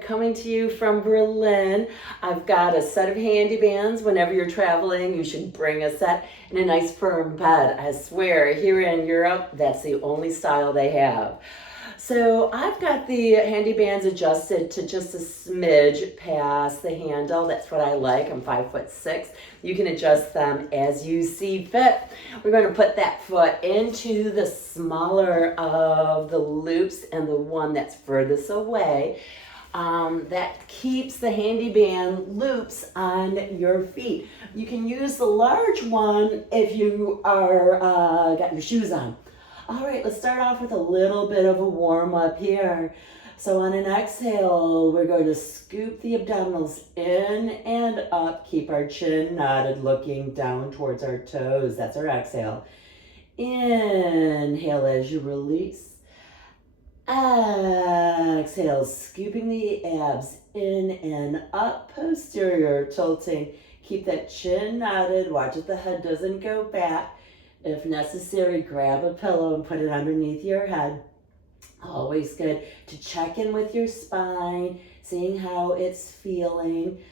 coming to you from Berlin. I've got a set of Handibands. Whenever you're traveling, you should bring a set and a nice firm bed. I swear, here in Europe, that's the only style they have. So I've got the Handibands adjusted to just a smidge past the handle. That's what I like. I'm 5'6". You can adjust them as you see fit. We're going to put that foot into the smaller of the loops and the one that's furthest away. That keeps the Handiband loops on your feet. You can use the large one if you are got your shoes on. All right, let's start off with a little bit of a warm up here. So on an exhale, we're going to scoop the abdominals in and up. Keep our chin knotted, looking down towards our toes. That's our exhale. Inhale as you release. Exhale, scooping the abs in and up, posterior tilting. Keep that chin knotted. Watch if the head doesn't go back. If necessary, grab a pillow and put it underneath your head. Always good to check in with your spine, seeing how it's feeling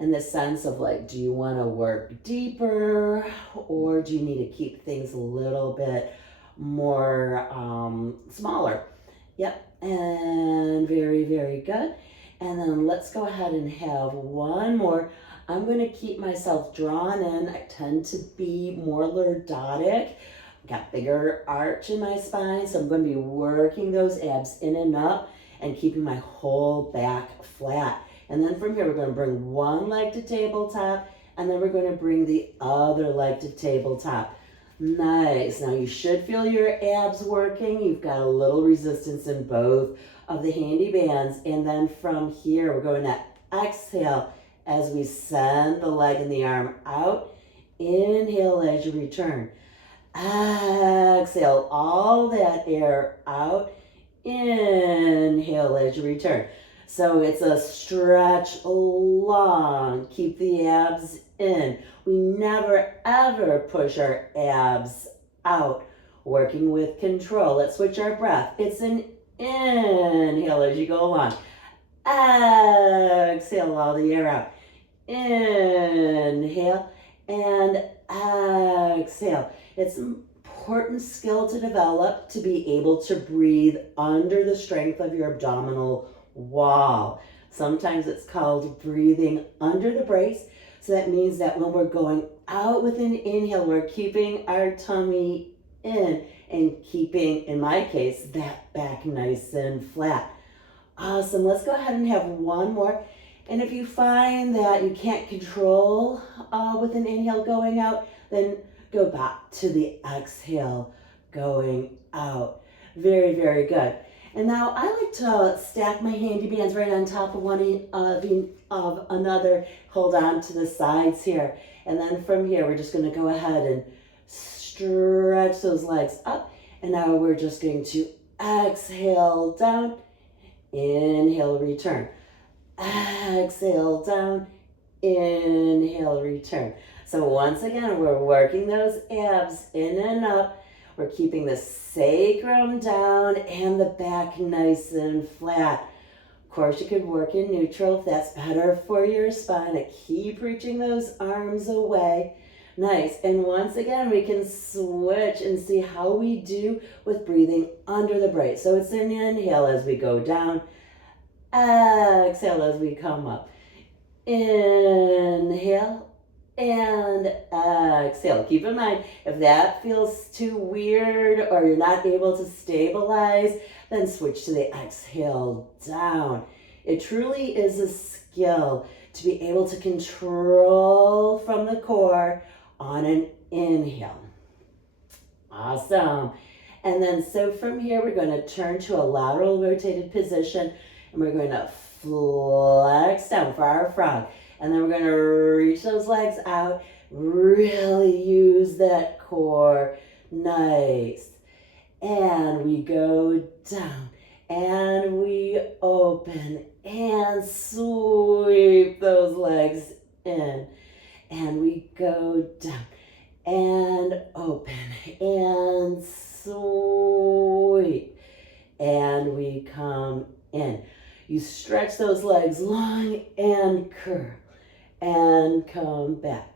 in the sense of like, do you want to work deeper or do you need to keep things a little bit more smaller? Yep, and very, very good. And then let's go ahead and have one more. I'm going to keep myself drawn in. I tend to be more lordotic. I've got bigger arch in my spine, so I'm going to be working those abs in and up and keeping my whole back flat. And then from here, we're going to bring one leg to tabletop, and then we're going to bring the other leg to tabletop. Nice. Now you should feel your abs working. You've got a little resistance in both of the Handibands. And then from here, we're going to exhale as we send the leg and the arm out. Inhale as you return. Exhale all that air out. Inhale as you return. So it's a stretch long. Keep the abs in. We never ever push our abs out. Working with control. Let's switch our breath. It's an inhale as you go along. Exhale all the air out. Inhale and exhale. It's an important skill to develop to be able to breathe under the strength of your abdominal wall. Sometimes it's called breathing under the brace. So that means that when we're going out with an inhale, we're keeping our tummy in and keeping, in my case, that back nice and flat. Awesome. Let's go ahead and have one more. And if you find that you can't control with an inhale going out, then go back to the exhale going out. Very, very good. And now I like to stack my Handibands right on top of one of another. Hold on to the sides here. And then from here, we're just going to go ahead and stretch those legs up. And now we're just going to exhale down. Inhale, return. Exhale down. Inhale, return. So once again, we're working those abs in and up. We're keeping the sacrum down and the back nice and flat. Of course, you could work in neutral if that's better for your spine. To keep reaching those arms away. Nice. And once again, we can switch and see how we do with breathing under the brace. So it's an inhale as we go down. Exhale as we come up. Inhale. And exhale. Keep in mind, if that feels too weird or you're not able to stabilize, then switch to the exhale down. It truly is a skill to be able to control from the core on an inhale. Awesome. And then so from here, we're going to turn to a lateral rotated position and we're going to flex down for our frog. And then we're going to reach those legs out. Really use that core. Nice. And we go down. And we open. And sweep those legs in. And we go down. And open. And sweep. And we come in. You stretch those legs long and curl and come back.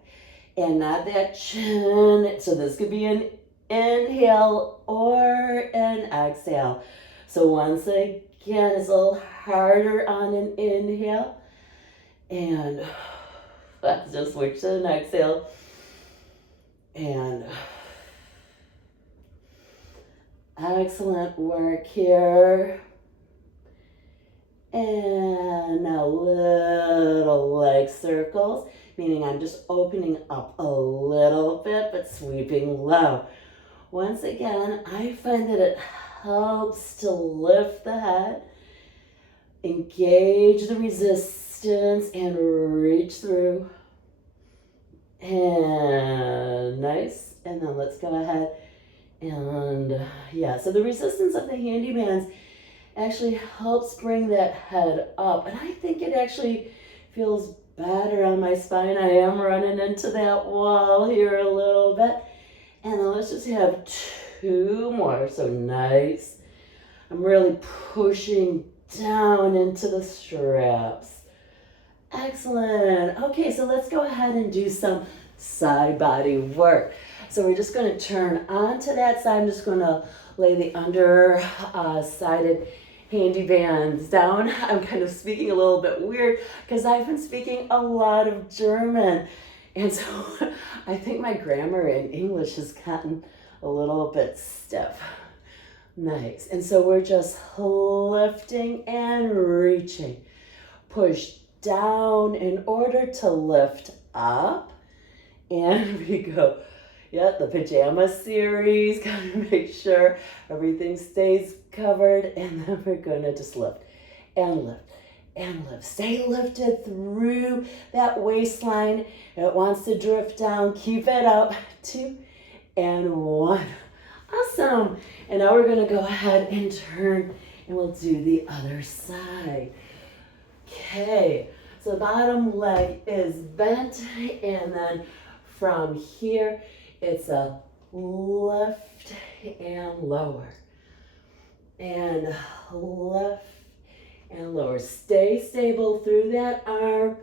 And not that chin. So this could be an inhale or an exhale. So once again, it's a little harder on an inhale. And let's just switch to an exhale. And excellent work here. And now little leg circles, meaning I'm just opening up a little bit, but sweeping low. Once again, I find that it helps to lift the head, engage the resistance, and reach through. And nice. And then let's go ahead and yeah, so the resistance of the Handibands actually helps bring that head up. And I think it actually feels better on my spine. I am running into that wall here a little bit. And then let's just have 2 more. So nice. I'm really pushing down into the straps. Excellent. Okay, so let's go ahead and do some side body work. So we're just going to turn onto that side. I'm just going to lay the under-sided Handibands down. I'm kind of speaking a little bit weird because I've been speaking a lot of German. And so I think my grammar in English has gotten a little bit stiff. Nice. And so we're just lifting and reaching. Push down in order to lift up. And we go. Yeah, the pajama series, gotta make sure everything stays covered, and then we're gonna just lift and lift and lift. Stay lifted through that waistline. It wants to drift down. Keep it up. 2 and 1. Awesome. And now we're gonna go ahead and turn, and we'll do the other side. Okay, so the bottom leg is bent, and then from here, it's a lift and lower. And lift and lower. Stay stable through that arm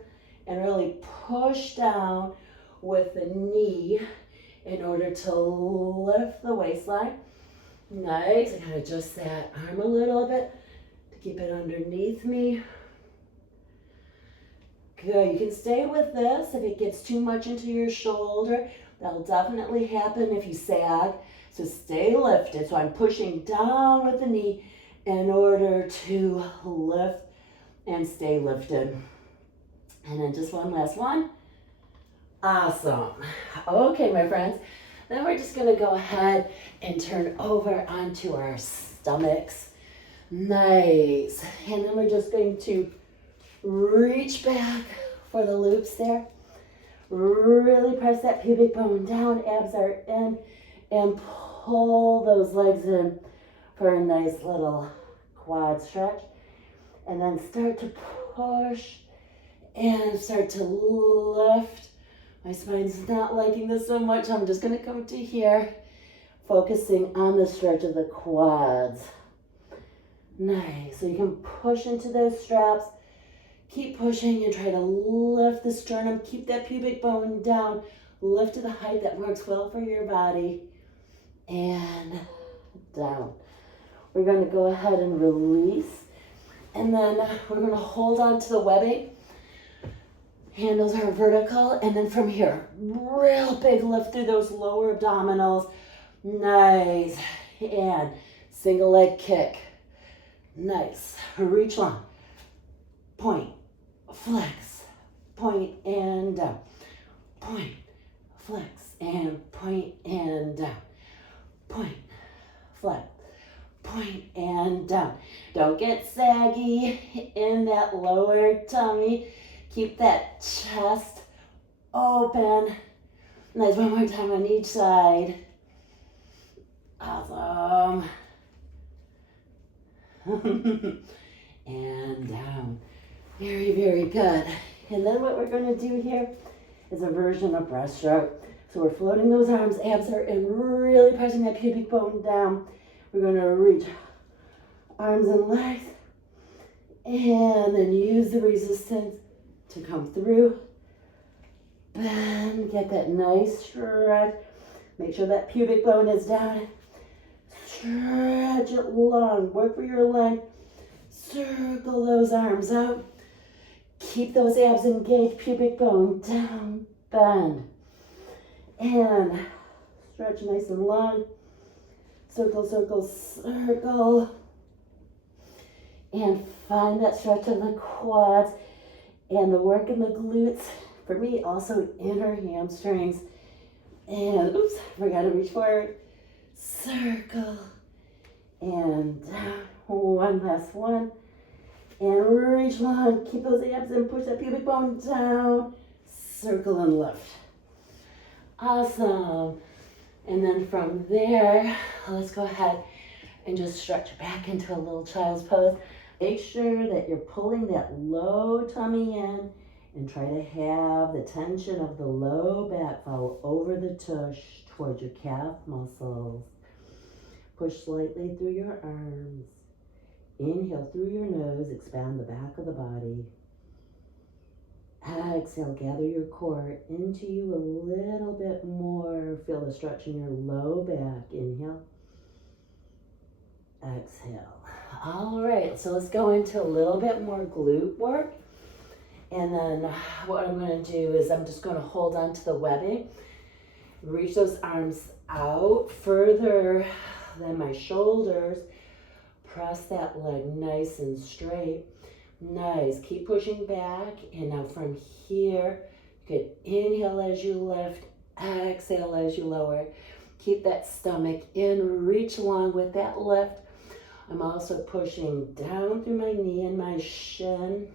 and really push down with the knee in order to lift the waistline. Nice. I gotta adjust that arm a little bit to keep it underneath me. Good. You can stay with this if it gets too much into your shoulder. That'll definitely happen if you sag. So stay lifted. So I'm pushing down with the knee in order to lift and stay lifted. And then just one last one. Awesome. Okay, my friends. Then we're just going to go ahead and turn over onto our stomachs. Nice. And then we're just going to reach back for the loops there. Really press that pubic bone down, abs are in, and pull those legs in for a nice little quad stretch. And then start to push and start to lift. My spine's not liking this so much. I'm just going to come to here, focusing on the stretch of the quads. Nice. So you can push into those straps. Keep pushing and try to lift the sternum. Keep that pubic bone down. Lift to the height that works well for your body. And down. We're going to go ahead and release. And then we're going to hold on to the webbing. Handles are vertical. And then from here, real big lift through those lower abdominals. Nice. And single leg kick. Nice. Reach long. Point. Flex, point and down, point, flex, and point and down, point, flex, point and down. Don't get saggy in that lower tummy. Keep that chest open. Nice, one more time on each side. Awesome. And down. Very, very good. And then what we're going to do here is a version of breaststroke. So we're floating those arms, abs are in, really pressing that pubic bone down. We're going to reach arms and legs And then use the resistance to come through. Bend, get that nice stretch. Make sure that pubic bone is down. Stretch it long, work for your length. Circle those arms out. Keep those abs engaged, pubic bone down, bend. And stretch nice and long. Circle, circle, circle. And find that stretch of the quads and the work in the glutes. For me, also inner hamstrings. And oops, forgot to reach forward. Circle. And down. One last one. And reach long. Keep those abs and push that pubic bone down. Circle and lift. Awesome. And then from there, let's go ahead and just stretch back into a little child's pose. Make sure that you're pulling that low tummy in and try to have the tension of the low back fall over the tush towards your calf muscles. Push slightly through your arms. Inhale through your nose, expand the back of the body. Exhale, gather your core into you a little bit more. Feel the stretch in your low back. Inhale. Exhale. All right, so let's go into a little bit more glute work. And then what I'm going to do is I'm just going to hold on to the webbing. Reach those arms out further than my shoulders. Press that leg nice and straight. Nice. Keep pushing back. And now from here, you could inhale as you lift, exhale as you lower. Keep that stomach in. Reach along with that lift. I'm also pushing down through my knee and my shin.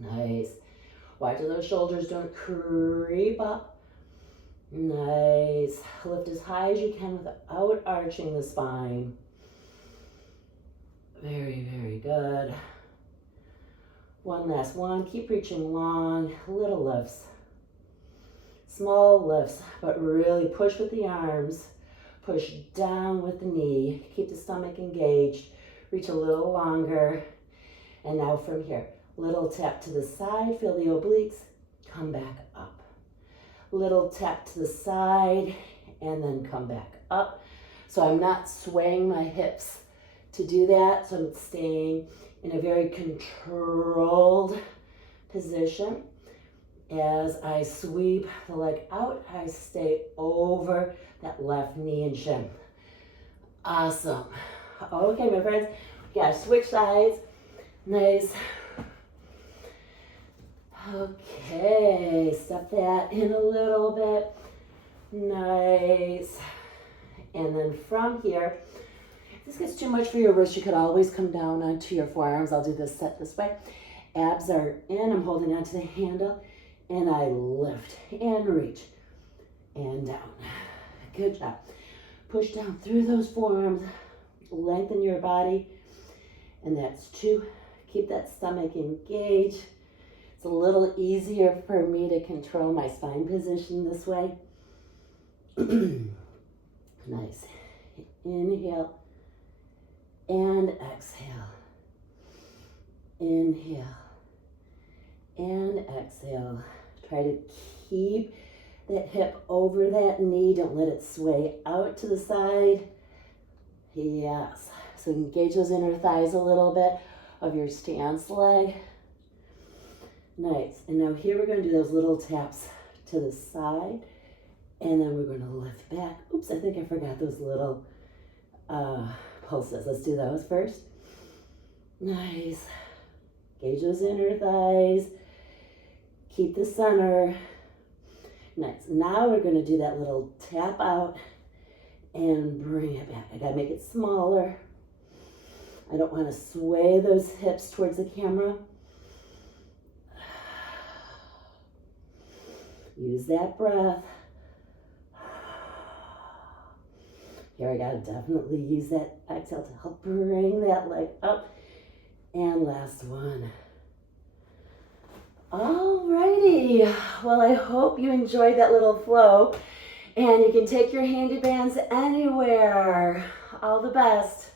Nice. Watch those shoulders don't creep up. Nice. Lift as high as you can without arching the spine. Very, very good. One last one. Keep reaching long. Little lifts. Small lifts, but really push with the arms. Push down with the knee. Keep the stomach engaged. Reach a little longer. And now from here, little tap to the side. Feel the obliques. Come back up. Little tap to the side and then come back up. So I'm not swaying my hips to do that. So I'm staying in a very controlled position. As I sweep the leg out, I stay over that left knee and shin. Awesome. Okay, my friends, we gotta switch sides. Nice. Okay, step that in a little bit. Nice. And then from here, if this gets too much for your wrist, you could always come down onto your forearms. I'll do this set this way. Abs are in, I'm holding onto the handle, and I lift and reach and down. Good job. Push down through those forearms, lengthen your body, and that's 2. Keep that stomach engaged. It's a little easier for me to control my spine position this way. Nice. Inhale and exhale. Inhale and exhale. Try to keep that hip over that knee. Don't let it sway out to the side. Yes. So engage those inner thighs a little bit of your stance leg. Nice. And now here we're going to do those little taps to the side. And then we're going to lift back. Oops, I think I forgot those little pulses. Let's do those first. Nice. Engage those inner thighs. Keep the center. Nice. Now we're going to do that little tap out and bring it back. I got to make it smaller. I don't want to sway those hips towards the camera. Use that breath. Here, I gotta definitely use that exhale to help bring that leg up. And last one. Alrighty. Well, I hope you enjoyed that little flow. And you can take your handy bands anywhere. All the best.